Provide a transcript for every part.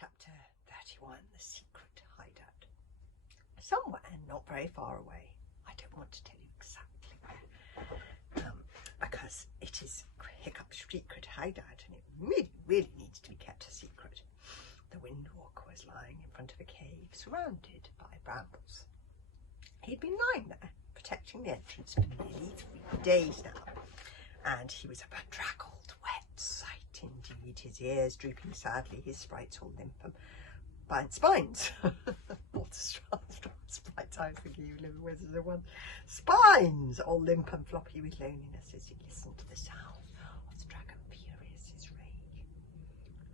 Chapter 31, The Secret Hideout. Somewhere not very far away, I don't want to tell you exactly where, because it is Hiccup's secret hideout and it really needs to be kept a secret. The Windwalker was lying in front of a cave surrounded by brambles. He'd been lying there, protecting the entrance for nearly 3 days now, and he was a bedraggled, wet sight indeed, his ears drooping sadly, his sprites all limp and spines. What a sprites, I was thinking you live with the one. Spines all limp and floppy with loneliness as he listened to the sound of the dragon Furious's rage.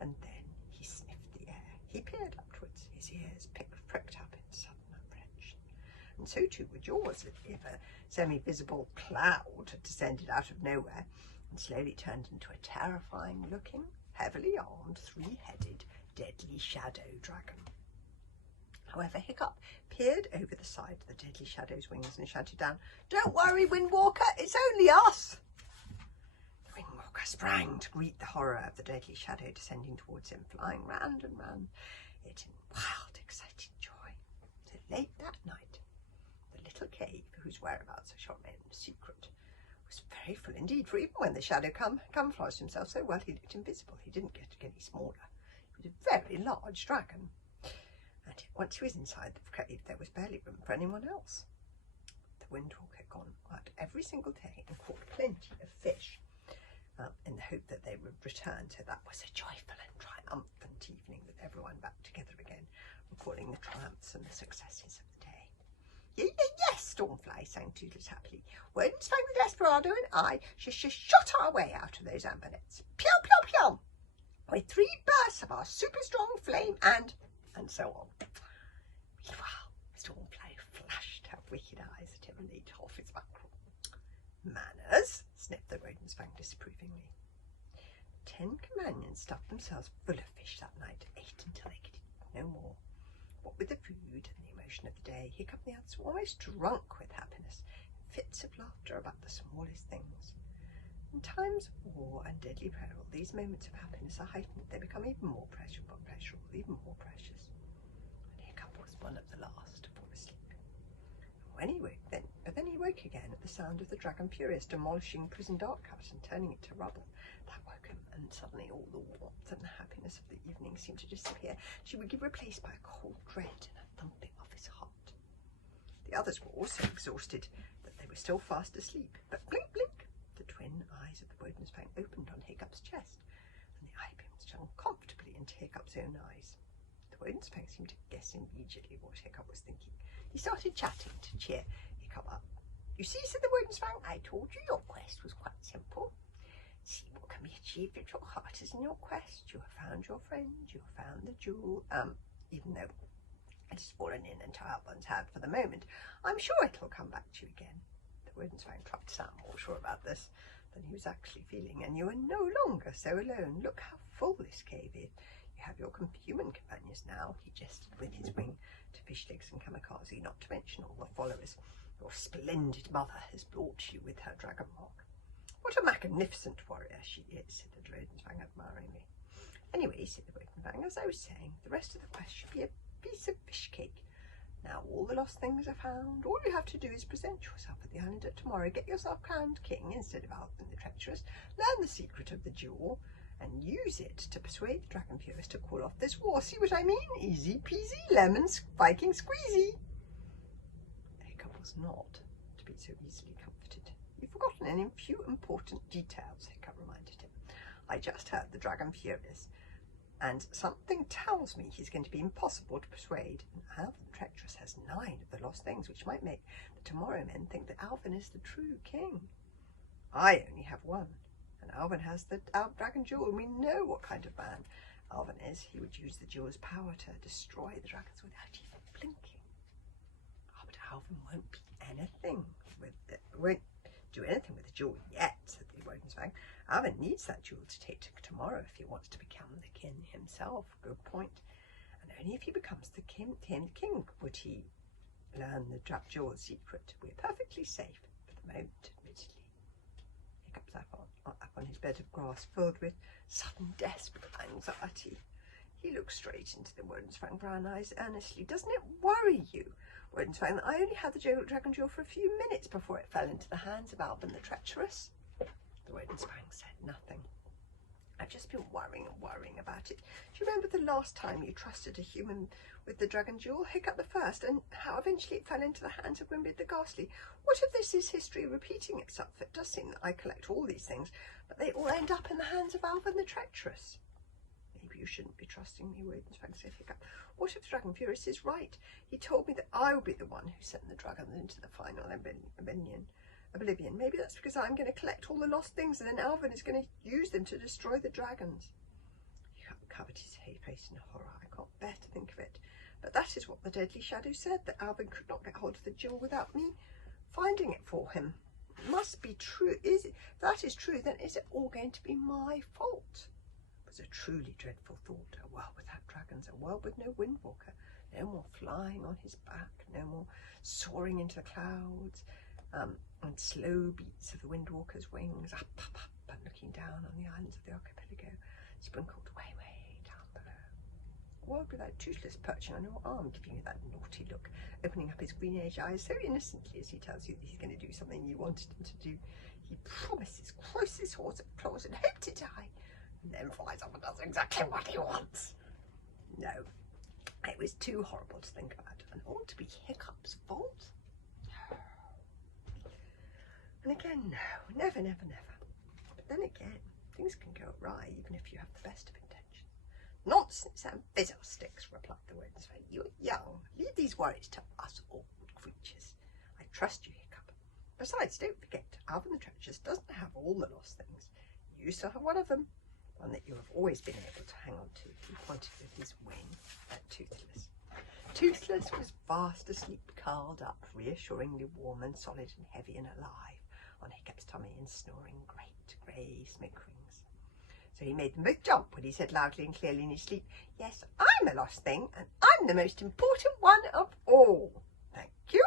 And then he sniffed the air. He peered upwards, his ears pricked up in sudden apprehension. And so too were jaws, if a semi-visible cloud had descended out of nowhere and slowly turned into a terrifying-looking, heavily armed, 3-headed, deadly shadow dragon. However, Hiccup peered over the side of the deadly shadow's wings and shouted down, "Don't worry, Windwalker, it's only us!" The Windwalker sprang to greet the horror of the deadly shadow descending towards him, flying round and round it in wild, excited joy. So late that night, the little cave, whose whereabouts a shot remained secret, was very full indeed, for even when the shadow camouflaged himself so well he looked invisible, he didn't get any smaller. He was a very large dragon, and once he was inside the cave there was barely room for anyone else. The Windwalker had gone out every single day and caught plenty of fish in the hope that they would return, so that was a joyful and triumphant evening with everyone back together again, recalling the triumphs and the successes of the day. Yes, Stormfly sang Tootles happily. Wodensfang the Desperado and I shot our way out of those amber nets. Pew, pew, pew! With 3 bursts of our super strong flame and so on. Meanwhile, Stormfly flashed her wicked eyes at him and ate off his mackerel. Manners, sniffed the Wodensfang disapprovingly. 10 companions stuffed themselves full of fish that night, ate until they could eat no more. What with the food and the emotion of the day, Hiccup and the others were almost drunk with happiness, fits of laughter about the smallest things. In times of war and deadly peril, these moments of happiness are heightened. They become even more pleasurable, even more precious. And Hiccup was one of the last to fall asleep. And when he woke, then he woke again at the sound of the Dragon Furious demolishing Prison Dark House and turning it to rubble. That woke him, and suddenly all the warmth and the happiness of the evening seemed to disappear. She would be replaced by a cold dread and a thumping of his heart. The others were also exhausted, that they were still fast asleep. But blink, blink, the twin eyes of the Wodensfang opened on Hiccup's chest, and the eyebeams shone comfortably into Hiccup's own eyes. The Wodensfang seemed to guess immediately what Hiccup was thinking. He started chatting to cheer Hiccup up. "You see," said the Wodensfang, "I told you your quest was quite simple. See what can be achieved if your heart is in your quest. You have found your friend, you have found the jewel, even though it has fallen in into Alban's hand for the moment. I'm sure it'll come back to you again." The Wodensfang tried to sound more sure about this than he was actually feeling, "and you are no longer so alone. Look how full this cave is. You have your human companions now," he gestured with his wing to Fishlegs and Kamikaze, "not to mention all the followers. Your splendid mother has brought you with her dragon mark." "What a magnificent warrior she is," said the Wodensfang admiringly. "Anyway," said the Wodensfang, "as I was saying, the rest of the quest should be a piece of fish cake. Now all the lost things are found. All you have to do is present yourself at the island tomorrow, get yourself crowned king instead of Alban the treacherous, learn the secret of the jewel, and use it to persuade the Dragon Furious to call off this war. See what I mean? Easy peasy, lemon Viking squeezy." Hiccup was not to be so easily comforted. "You've forgotten a few important details," Hiccup reminded him. "I just heard the Dragon Furious, and something tells me he's going to be impossible to persuade. And Alban Treacherous has 9 of the lost things, which might make the Tomorrow Men think that Alban is the true king. I only have 1, and Alban has the dragon jewel, and we know what kind of man Alban is. He would use the jewel's power to destroy the dragons without even blinking." "Oh, but Alban won't do anything with the jewel yet," said the Wodensfang. "Alban needs that jewel to take to tomorrow if he wants to become the king himself." "Good point. And only if he becomes the king would he learn the jewel's secret. We're perfectly safe for the moment, admittedly." Hiccup sat up on his bed of grass, filled with sudden desperate anxiety. He looked straight into the Wodensfang brown eyes earnestly. "Doesn't it worry you, Wodensfang, that I only had the dragon jewel for a few minutes before it fell into the hands of Alvin the Treacherous?" The Wodensfang said nothing. "I've just been worrying and worrying about it. Do you remember the last time you trusted a human with the dragon jewel, Hiccup the First, and how eventually it fell into the hands of Gwynbleidd the Ghastly? What if this is history repeating itself? It does seem that I collect all these things, but they all end up in the hands of Alvin the Treacherous." "Maybe you shouldn't be trusting me," Wodensfang said. "Hiccup, what if the Dragon Furist is right? He told me that I will be the one who sent the dragons into the final oblivion. Maybe that's because I'm going to collect all the lost things, and then Alvin is going to use them to destroy the dragons." Hiccup covered his face in horror. "I can't bear to think of it. But that is what the Deadly Shadow said, that Alvin could not get hold of the jewel without me finding it for him. It must be true. If that is true, then is it all going to be my fault?" It was a truly dreadful thought. A world without dragons, a world with no Windwalker, no more flying on his back, no more soaring into the clouds, and slow beats of the Windwalker's wings, up, and looking down on the islands of the archipelago, sprinkled way down below. A world without Toothless perching on your arm, giving you that naughty look, opening up his green-age eyes so innocently as he tells you that he's going to do something you wanted him to do. He promises, close his horse and claws, and hope to die, and then flies up and does exactly what he wants. No, it was too horrible to think about, and all to be Hiccup's fault. And again, no, never. But then again, things can go awry even if you have the best of intentions. "Nonsense and fiddlesticks," replied the Wodensfang. "You're young. Leave these worries to us old creatures. I trust you, Hiccup. Besides, don't forget, Alvin the Treacherous doesn't have all the lost things. You still have one of them, one that you have always been able to hang on to." He pointed with his wing at Toothless. Toothless was fast asleep, curled up, reassuringly warm and solid and heavy and alive on Hiccup's tummy, and snoring great grey smoke rings. So he made them both jump when he said loudly and clearly in his sleep, "Yes, I'm a lost thing, and I'm the most important one of all. Thank you,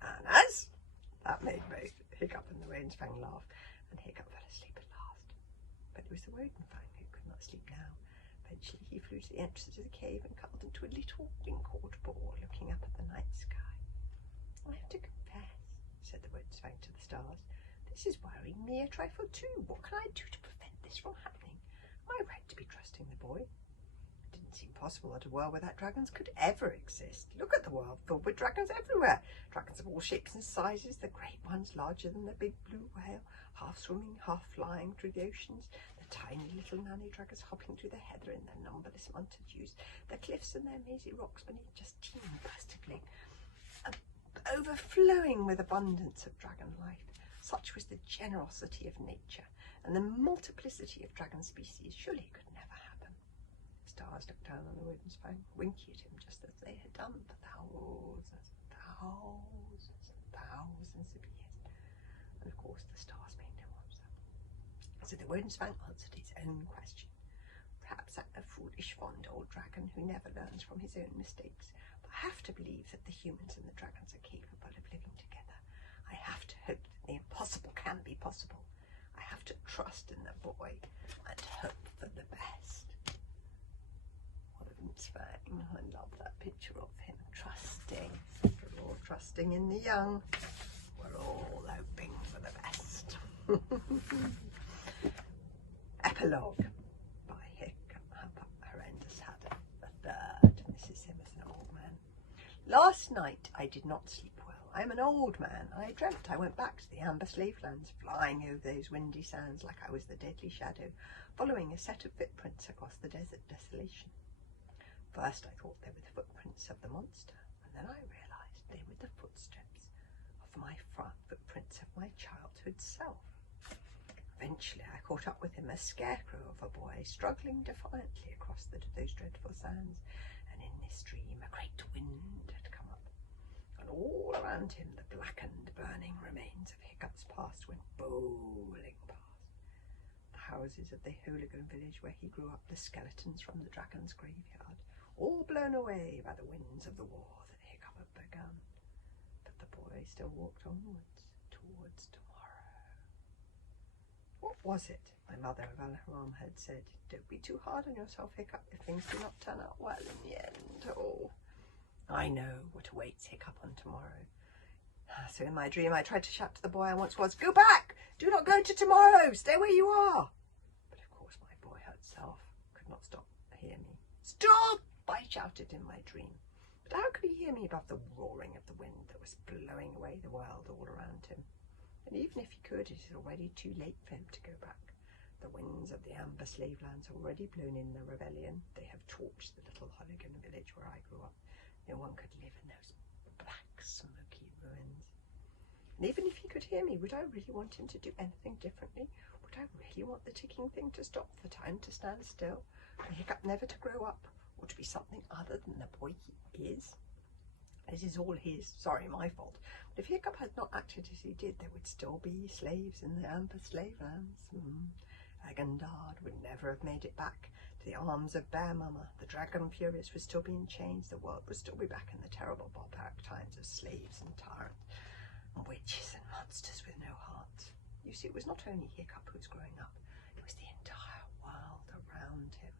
Annas." That made both Hiccup and the Wodensfang laugh, and Hiccup fell asleep at last. But it was the Wodensfang who could not sleep now. Eventually he flew to the entrance of the cave and curled into a little wrinkled ball, looking up at the night sky. "I have to confess," said the Wodensfang to the stars, "this is worrying me a trifle too. What can I do to prevent this from happening? Am I right to be trusting the boy? It didn't seem possible that a world without dragons could ever exist. Look at the world, filled with dragons everywhere. Dragons of all shapes and sizes, the great ones larger than the big blue whale, half swimming, half flying through the oceans, the tiny little nanny dragons hopping through the heather in their numberless montagues, the cliffs and their mazy rocks beneath just teeming burstingly, overflowing with abundance of dragon life. Such was the generosity of nature, and the multiplicity of dragon species. Surely it could never happen." The stars looked down on the Wodensfang, winking at him just as they had done for thousands of years. And of course the stars made no answer. So the Wodensfang answered his own question. "Perhaps I'm a foolish, fond old dragon who never learns from his own mistakes, but I have to believe that the humans and the dragons are capable of living together. I have to hope that the impossible can be possible. I have to trust in the boy and hope for the best." Wodensfang, I love that picture of him trusting. We're all trusting in the young. We're all hoping for the best. Epilogue by Hiccup. Horrendous had a third. This is him as an old man. "Last night I did not sleep well. I am an old man. I dreamt I went back to the Amber Slave Lands, flying over those windy sands like I was the Deadly Shadow, following a set of footprints across the desert desolation. First I thought they were the footprints of the monster, and then I realised they were the footsteps of my footprints of my childhood self. Eventually I caught up with him, a scarecrow of a boy, struggling defiantly across those dreadful sands, and in this dream a great wind had come up, and all around him the blackened, burning remains of Hiccup's past went bowling past. The houses of the Hooligan village where he grew up, the skeletons from the dragon's graveyard, all blown away by the winds of the war that Hiccup had begun. But the boy still walked onwards, towards tomorrow. What was it? My mother, Valharam, had said, "Don't be too hard on yourself, Hiccup, if things do not turn out well in the end." Oh, I know what awaits Hiccup on tomorrow. So in my dream, I tried to shout to the boy I once was, "Go back! Do not go to tomorrow! Stay where you are!" But of course, my boyhood self could not hear me. "Stop!" I shouted in my dream. But how could he hear me above the roaring of the wind that was blowing away the world all around him? And even if he could, it is already too late for him to go back. The winds of the amber slave lands have already blown in the rebellion. They have torched the little Hooligan village where I grew up. No one could live in those black, smoky ruins. And even if he could hear me, would I really want him to do anything differently? Would I really want the ticking thing to stop, for time to stand still, and Hiccup never to grow up, or to be something other than the boy he is? This is all his, sorry, my fault. But if Hiccup had not acted as he did, there would still be slaves in the amber slave lands. Agandard would never have made it back to the arms of Bear Mama. The dragon furious would still be in chains. The world would still be back in the terrible barbaric times of slaves and tyrants, and witches and monsters with no hearts. You see, it was not only Hiccup who was growing up, it was the entire world around him.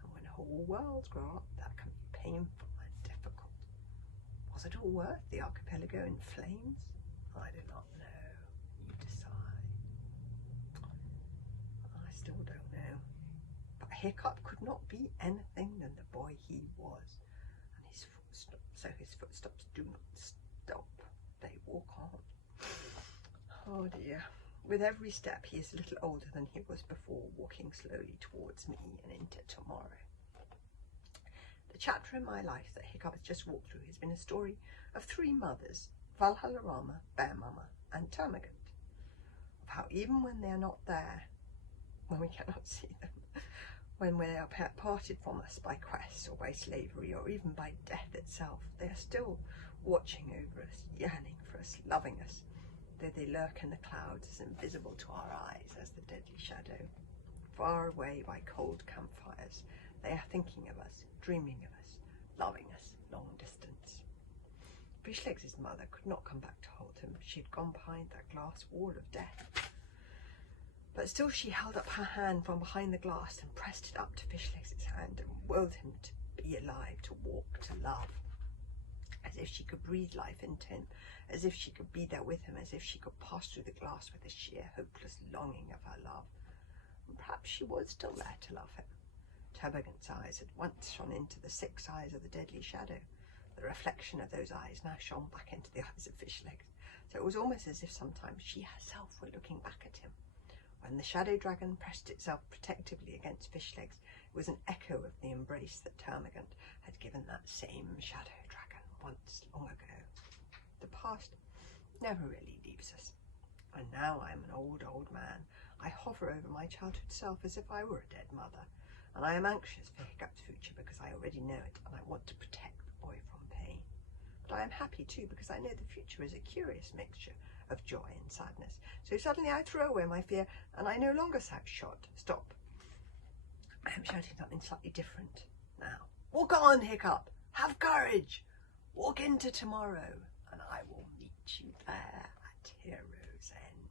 And when whole worlds grow up, that can be painful and difficult. Was it all worth the archipelago in flames? I do not know. You decide. I still don't know. But Hiccup could not be anything than the boy he was. And his footsteps do not stop. They walk on. Oh dear. With every step he is a little older than he was before, walking slowly towards me and into tomorrow. The chapter in my life that Hiccup has just walked through has been a story of three mothers, Valhalarama, Bear Mama, and Termagant. Of how even when they are not there, when we cannot see them, when they are parted from us by quest or by slavery or even by death itself, they are still watching over us, yearning for us, loving us, though they lurk in the clouds as invisible to our eyes as the deadly shadow. Far away by cold campfires, they are thinking of us, dreaming of us, loving us, long distance. Fishlegs' mother could not come back to hold him. She had gone behind that glass wall of death. But still she held up her hand from behind the glass and pressed it up to Fishlegs' hand and willed him to be alive, to walk, to love. As if she could breathe life into him, as if she could be there with him, as if she could pass through the glass with the sheer, hopeless longing of her love. And perhaps she was still there to love him. Termagant's eyes had once shone into the 6 eyes of the deadly shadow. The reflection of those eyes now shone back into the eyes of Fishlegs. So it was almost as if sometimes she herself were looking back at him. When the shadow dragon pressed itself protectively against Fishlegs, it was an echo of the embrace that Termagant had given that same shadow dragon once long ago. The past never really leaves us. And now I am an old man. I hover over my childhood self as if I were a dead mother. And I am anxious for Hiccup's future because I already know it and I want to protect the boy from pain. But I am happy too because I know the future is a curious mixture of joy and sadness. So suddenly I throw away my fear and I no longer shout, "Stop." I am shouting something slightly different now. "Walk on, Hiccup. Have courage. Walk into tomorrow and I will meet you there at Hero's End."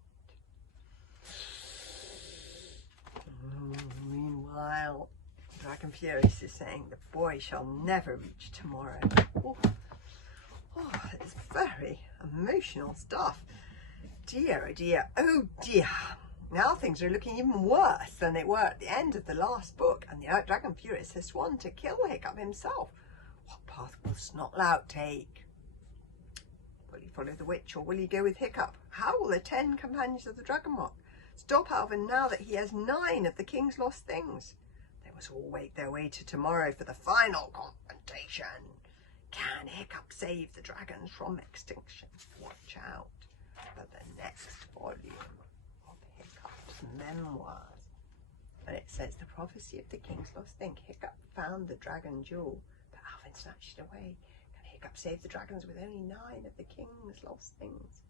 Meanwhile, Dragon Furious is saying the boy shall never reach tomorrow. Oh, it's very emotional stuff. Dear, oh dear, oh dear. Now things are looking even worse than they were at the end of the last book, and the Dragon Furious has sworn to kill Hiccup himself. What path will Snotlout take? Will he follow the witch, or will he go with Hiccup? How will the 10 companions of the Dragon Rock stop Alvin now that he has 9 of the king's lost things? They must all wait their way to tomorrow for the final confrontation. Can Hiccup save the dragons from extinction? Watch out for the next volume of Hiccup's memoirs. And it says, the prophecy of the king's lost thing. Hiccup found the dragon jewel, but Alvin snatched it away. Can Hiccup save the dragons with only 9 of the king's lost things?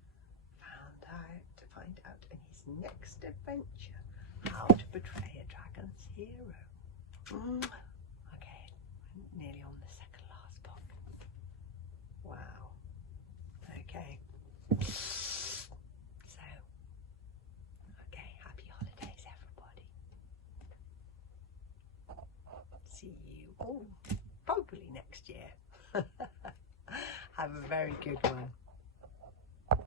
Find out in his next adventure how to betray a dragon's hero. Okay, nearly on the second last book. Wow. Okay. So, okay, happy holidays. see you all probably next year. Have a very good one.